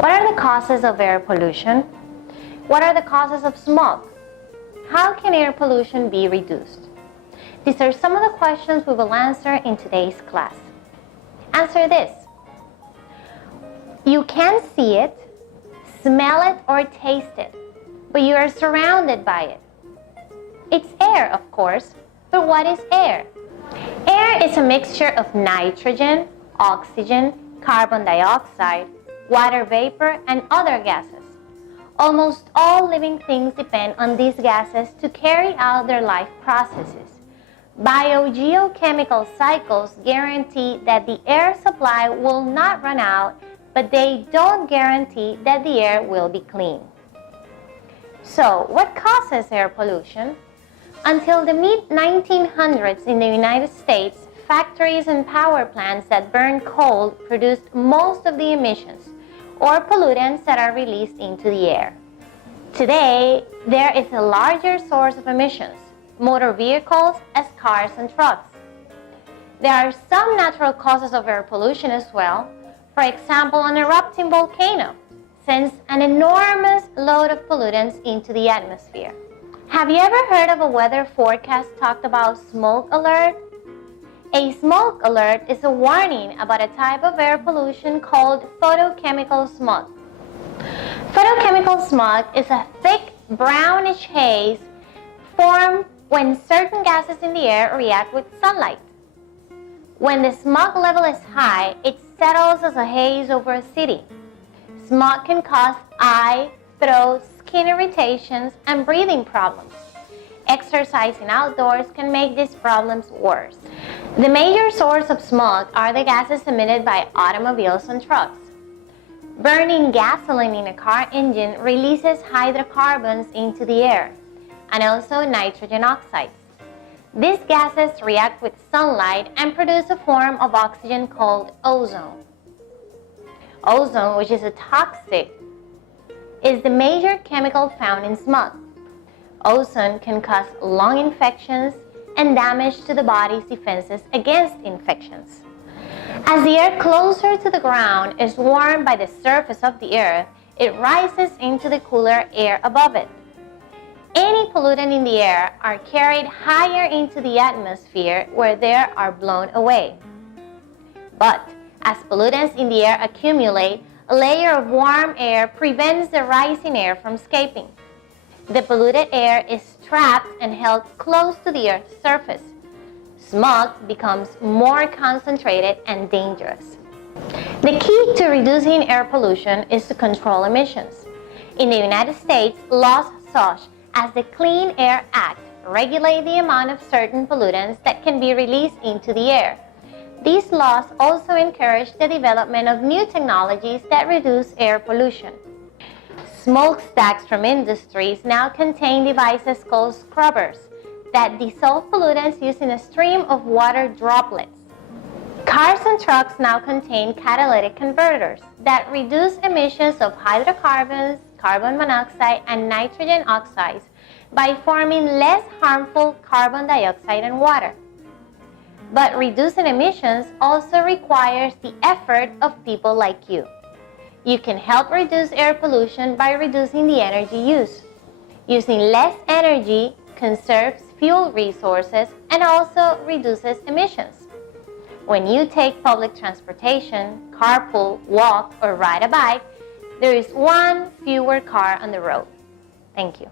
What are the causes of air pollution? What are the causes of smog? How can air pollution be reduced? These are some of the questions we will answer in today's class. Answer this. You can't see it, smell it, or taste it, but you are surrounded by it. It's air, of course, but what is air? Air is a mixture of nitrogen, oxygen, carbon dioxide, water vapor, and other gases. Almost all living things depend on these gases to carry out their life processes. Biogeochemical cycles guarantee that the air supply will not run out, but they don't guarantee that the air will be clean. So, what causes air pollution? Until the mid-1900s in the United States, factories and power plants that burn coal produced most of the emissions, or pollutants that are released into the air. Today, there is a larger source of emissions, motor vehicles as cars and trucks. There are some natural causes of air pollution as well. For example, an erupting volcano sends an enormous load of pollutants into the atmosphere. Have you ever heard of a weather forecast talked about smoke alert? A smoke alert is a warning about a type of air pollution called photochemical smog. Photochemical smog is a thick brownish haze formed when certain gases in the air react with sunlight. When the smog level is high, it settles as a haze over a city. Smog can cause eye, throat, skin irritations, and breathing problems. Exercising outdoors can make these problems worse. The major source of smog are the gases emitted by automobiles and trucks. Burning gasoline in a car engine releases hydrocarbons into the air, and also nitrogen oxides. These gases react with sunlight and produce a form of oxygen called ozone. Ozone, which is a toxic, is the major chemical found in smog. Ozone can cause lung infections and damage to the body's defenses against infections. As the air closer to the ground is warmed by the surface of the earth, it rises into the cooler air above it. Any pollutant in the air are carried higher into the atmosphere where they are blown away. But as pollutants in the air accumulate, a layer of warm air prevents the rising air from escaping. The polluted air is trapped and held close to the Earth's surface. Smog becomes more concentrated and dangerous. The key to reducing air pollution is to control emissions. In the United States, laws such as the Clean Air Act regulate the amount of certain pollutants that can be released into the air. These laws also encourage the development of new technologies that reduce air pollution. Smokestacks from industries now contain devices called scrubbers that dissolve pollutants using a stream of water droplets. Cars and trucks now contain catalytic converters that reduce emissions of hydrocarbons, carbon monoxide, and nitrogen oxides by forming less harmful carbon dioxide and water. But reducing emissions also requires the effort of people like you. You can help reduce air pollution by reducing the energy use. Using less energy conserves fuel resources and also reduces emissions. When you take public transportation, carpool, walk, or ride a bike, there is one fewer car on the road. Thank you.